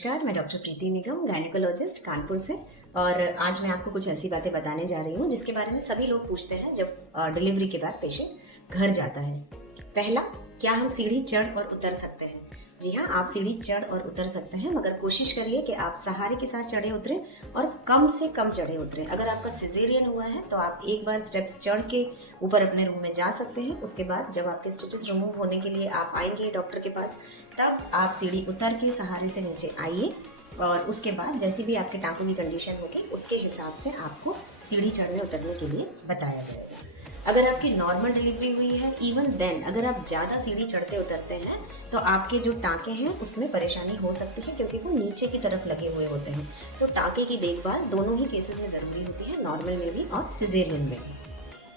नमस्कार, मैं डॉक्टर प्रीति निगम, गायनेकोलॉजिस्ट कानपुर से। और आज मैं आपको कुछ ऐसी बातें बताने जा रही हूँ जिसके बारे में सभी लोग पूछते हैं जब डिलीवरी के बाद पेशेंट घर जाता है। पहला, क्या हम सीढ़ी चढ़ और उतर सकते हैं? जी हाँ, आप सीढ़ी चढ़ और उतर सकते हैं, मगर कोशिश करिए कि आप सहारे के साथ चढ़े उतरें और कम से कम चढ़े उतरें। अगर आपका सिजेरियन हुआ है तो आप एक बार स्टेप्स चढ़ के ऊपर अपने रूम में जा सकते हैं। उसके बाद जब आपके स्टिचेस रिमूव होने के लिए आप आएंगे डॉक्टर के पास, तब आप सीढ़ी उतर के सहारे से नीचे आइए और उसके बाद जैसी भी आपके टाँकों की कंडीशन होगी उसके हिसाब से आपको सीढ़ी चढ़ने उतरने के लिए बताया जाएगा। अगर आपकी नॉर्मल डिलीवरी हुई है, इवन देन अगर आप ज़्यादा सीढ़ी चढ़ते उतरते हैं तो आपके जो टाँके हैं उसमें परेशानी हो सकती है, क्योंकि वो नीचे की तरफ लगे हुए होते हैं। तो टाँके की देखभाल दोनों ही केसेस में ज़रूरी होती है, नॉर्मल में भी और सिजेरियन में भी।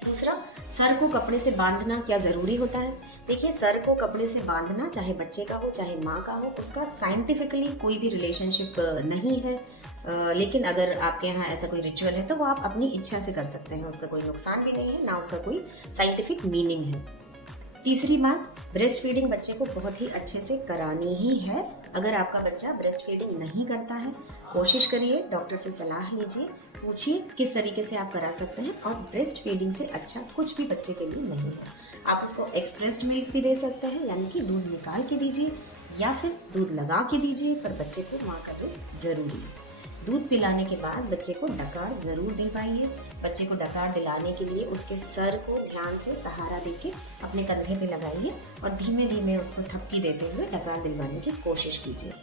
दूसरा, सर को कपड़े से बांधना क्या ज़रूरी होता है? देखिए, सर को कपड़े से बांधना चाहे बच्चे का हो चाहे माँ का हो, उसका साइंटिफिकली कोई भी रिलेशनशिप नहीं है। लेकिन अगर आपके यहाँ ऐसा कोई रिचुअल है तो वो आप अपनी इच्छा से कर सकते हैं, उसका कोई नुकसान भी नहीं है, ना उसका कोई साइंटिफिक मीनिंग है। तीसरी बात, ब्रेस्ट फीडिंग बच्चे को बहुत ही अच्छे से करानी ही है। अगर आपका बच्चा ब्रेस्ट फीडिंग नहीं करता है, कोशिश करिए, डॉक्टर से सलाह लीजिए, पूछिए किस तरीके से आप करा सकते हैं। और ब्रेस्ट फीडिंग से अच्छा कुछ भी बच्चे के लिए नहीं है। आप उसको एक्सप्रेस्ड मिल्क भी दे सकते हैं, यानी कि दूध निकाल के दीजिए या फिर दूध लगा के दीजिए, पर बच्चे को माँ का दूध ज़रूरी है। दूध पिलाने के बाद बच्चे को डकार ज़रूर दिलवाइए। बच्चे को डकार दिलाने के लिए उसके सर को ध्यान से सहारा देके अपने कंधे पे लगाइए और धीमे धीमे उसको थपकी देते हुए डकार दिलवाने की कोशिश कीजिए।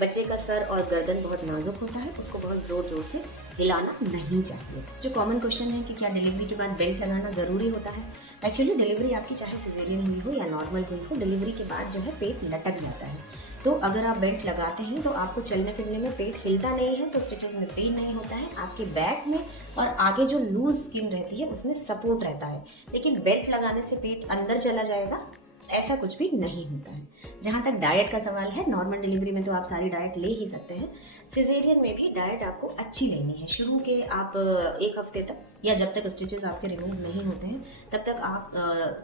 बच्चे का सर और गर्दन बहुत नाजुक होता है, उसको बहुत ज़ोर ज़ोर से हिलाना नहीं चाहिए। जो कॉमन क्वेश्चन है कि क्या डिलीवरी के बाद बेल्ट लगाना ज़रूरी होता है? एक्चुअली डिलीवरी आपकी चाहे सिजेरियन हुई हो या नॉर्मल हुई हो, डिलीवरी के बाद जो है पेट लटक जाता है। तो अगर आप बेल्ट लगाते हैं तो आपको चलने फिरने में पेट हिलता नहीं है, तो स्टिचेस में पेन नहीं होता है, आपके बैक में और आगे जो लूज स्किन रहती है उसमें सपोर्ट रहता है। लेकिन बेल्ट लगाने से पेट अंदर चला जाएगा, ऐसा कुछ भी नहीं होता है। जहाँ तक डाइट का सवाल है, नॉर्मल डिलीवरी में तो आप सारी डाइट ले ही सकते हैं, सिजेरियन में भी डाइट आपको अच्छी लेनी है। शुरू के आप 1 हफ्ते तक या जब तक स्टिचेस आपके रिमूव नहीं होते हैं तब तक आप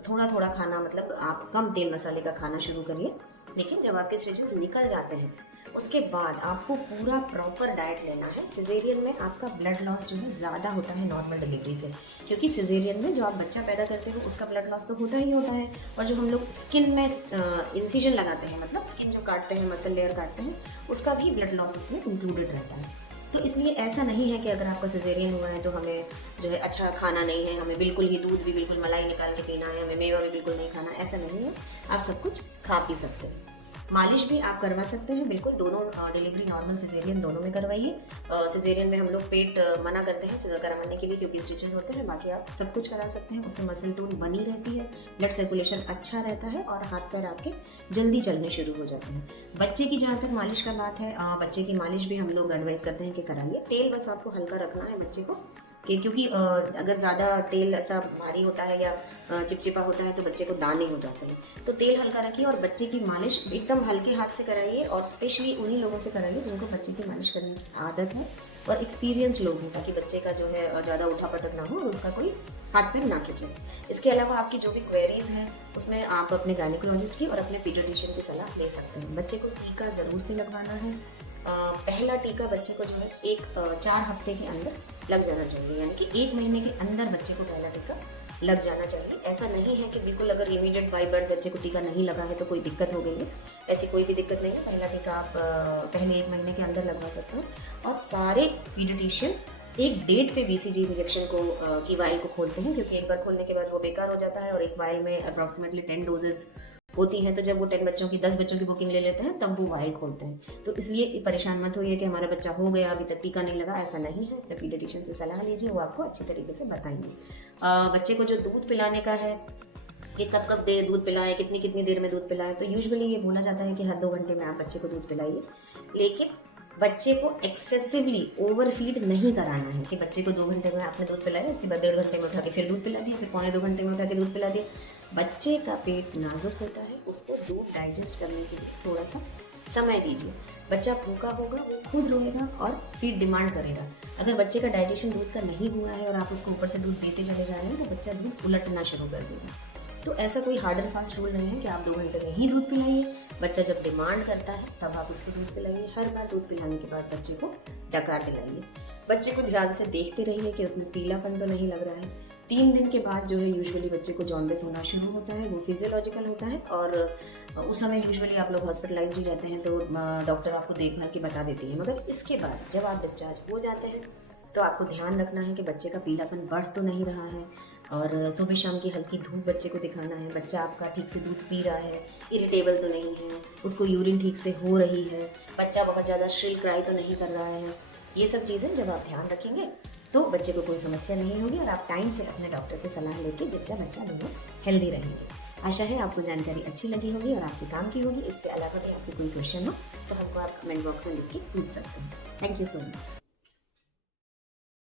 थोड़ा थोड़ा खाना, मतलब आप कम तेल मसाले का खाना शुरू करिए। लेकिन जब आपके स्टिचेस निकल जाते हैं उसके बाद आपको पूरा प्रॉपर डाइट लेना है। सिजेरियन में आपका ब्लड लॉस जो है ज़्यादा होता है नॉर्मल डिलीवरी से, क्योंकि सिजेरियन में जो आप बच्चा पैदा करते हो उसका ब्लड लॉस तो होता ही होता है, और जो हम लोग स्किन में इंसिजन लगाते हैं, मतलब स्किन जो काटते हैं, मसल लेयर काटते हैं, उसका भी ब्लड लॉस उसमें इंक्लूडेड रहता है। तो इसलिए ऐसा नहीं है कि अगर आपका सिजेरियन हुआ है तो हमें जो है अच्छा खाना नहीं है, हमें बिल्कुल ही दूध भी बिल्कुल मलाई निकाल के पीना है, हमें मेवा भी बिल्कुल नहीं खाना, ऐसा नहीं है। आप सब कुछ खा पी सकते हैं। मालिश भी आप करवा सकते हैं, बिल्कुल दोनों डिलीवरी नॉर्मल सिजेरियन दोनों में करवाइए। सिजेरियन में हम लोग पेट मना करते हैं सीधा करवाने के लिए, क्योंकि स्टिचेस होते हैं, बाकी आप सब कुछ करा सकते हैं। उससे मसल टोन बनी रहती है, ब्लड सर्कुलेशन अच्छा रहता है और हाथ पैर आपके जल्दी चलने शुरू हो जाते हैं। बच्चे की जहाँ तक मालिश का बात है, बच्चे की मालिश भी हम लोग एडवाइस करते हैं कि कराइए। तेल बस आपको हल्का रखना है बच्चे को, क्योंकि अगर ज़्यादा तेल ऐसा भारी होता है या चिपचिपा होता है तो बच्चे को दाने हो जाते हैं। तो तेल हल्का रखिए और बच्चे की मालिश एकदम हल्के हाथ से कराइए, और स्पेशली उन्हीं लोगों से कराइए जिनको बच्चे की मालिश करने की आदत है और एक्सपीरियंस लोग हैं, ताकि बच्चे का जो है ज़्यादा उठा पटक ना हो और उसका कोई हाथ पैर ना खींचे। इसके अलावा आपकी जो भी क्वेरीज हैं उसमें आप अपने गायनेकोलॉजिस्ट की और अपने पीडियाट्रिशियन की सलाह ले सकते हैं। बच्चे को टीका ज़रूर से लगवाना है। पहला टीका बच्चे को जो है 4 हफ्ते के अंदर लग जाना चाहिए, यानी कि 1 महीने के अंदर बच्चे को पहला टीका लग जाना चाहिए। ऐसा नहीं है कि बिल्कुल अगर इमीडिएट बाय बर्थ बच्चे को टीका नहीं लगा है तो कोई दिक्कत हो गई है, ऐसी कोई भी दिक्कत नहीं है। पहला टीका आप पहले 1 महीने के अंदर लगवा सकते हैं। और सारे पीडियाट्रिशियन एक डेट पे बीसीजी इंजेक्शन को की वाइल को खोलते हैं, क्योंकि एक बार खोलने के बाद वो बेकार हो जाता है और एक वाइल में अप्रॉक्सीमेटली 10 डोजेज होती हैं। तो जब वो 10 बच्चों की बुकिंग ले लेते हैं तब वो वाइल खोलते हैं। तो इसलिए परेशान मत होइए कि हमारा बच्चा हो गया अभी तक टीका नहीं लगा, ऐसा नहीं है। अपने पीडियाट्रिशियन से सलाह लीजिए, वो आपको अच्छी तरीके से बताएंगे। बच्चे को जो दूध पिलाने का है कि कब कब देर दूध पिलाएं, कितनी कितनी देर में दूध पिलाएं, तो यूजुअली ये बोला जाता है कि हर 2 घंटे में आप बच्चे को दूध पिलाइए। लेकिन बच्चे को एक्सेसिवली ओवर फीड नहीं कराना है कि बच्चे को 2 घंटे में आपने दूध पिलाया, उसके बाद 1.5 घंटे में उठा के फिर दूध पिला दिया, फिर 1.25 घंटे में उठा के दूध पिला दिया। बच्चे का पेट नाजुक होता है, उसको दूध डाइजेस्ट करने के लिए थोड़ा सा समय दीजिए। बच्चा भूखा होगा, वो खुद रोएगा और फीड डिमांड करेगा। अगर बच्चे का डाइजेशन दूध का नहीं हुआ है और आप उसको ऊपर से दूध देते चले जा रहे हैं तो बच्चा दूध उलटना शुरू कर देगा। तो ऐसा कोई हार्ड एंड फास्ट रूल नहीं है कि आप 2 घंटे में ही दूध पिलाइए। बच्चा जब डिमांड करता है तब आप उसको दूध पिलाइए। हर बार दूध पिलाने के बाद बच्चे को डकार दिलाइए। बच्चे को ध्यान से देखते रहिए कि उसमें पीलापन तो नहीं लग रहा है। 3 दिन के बाद जो है यूजुअली बच्चे को जॉन्डिस होना शुरू होता है, वो फिजियोलॉजिकल होता है और उस समय यूजुअली आप लोग हॉस्पिटलाइज्ड ही रहते हैं, तो डॉक्टर आपको देखभाल की बता देती है। मगर इसके बाद जब आप डिस्चार्ज हो जाते हैं तो आपको ध्यान रखना है कि बच्चे का पीलापन बढ़ तो नहीं रहा है और सुबह शाम की हल्की धूप बच्चे को दिखाना है। बच्चा आपका ठीक से दूध पी रहा है, इरिटेबल तो नहीं है, उसको यूरिन ठीक से हो रही है, बच्चा बहुत ज़्यादा श्रिल क्राई तो नहीं कर रहा है। ये सब चीज़ें जब आप ध्यान रखेंगे तो बच्चे को कोई समस्या नहीं होगी और आप टाइम से अपने डॉक्टर से सलाह लेके जच्चा बच्चा दोनों हेल्दी रहेंगे। आशा है आपको जानकारी अच्छी लगी होगी और आपके काम की होगी। इसके अलावा भी आपके कोई क्वेश्चन हो तो हमको आप कमेंट बॉक्स में लिख के पूछ सकते हैं। Thank you so much.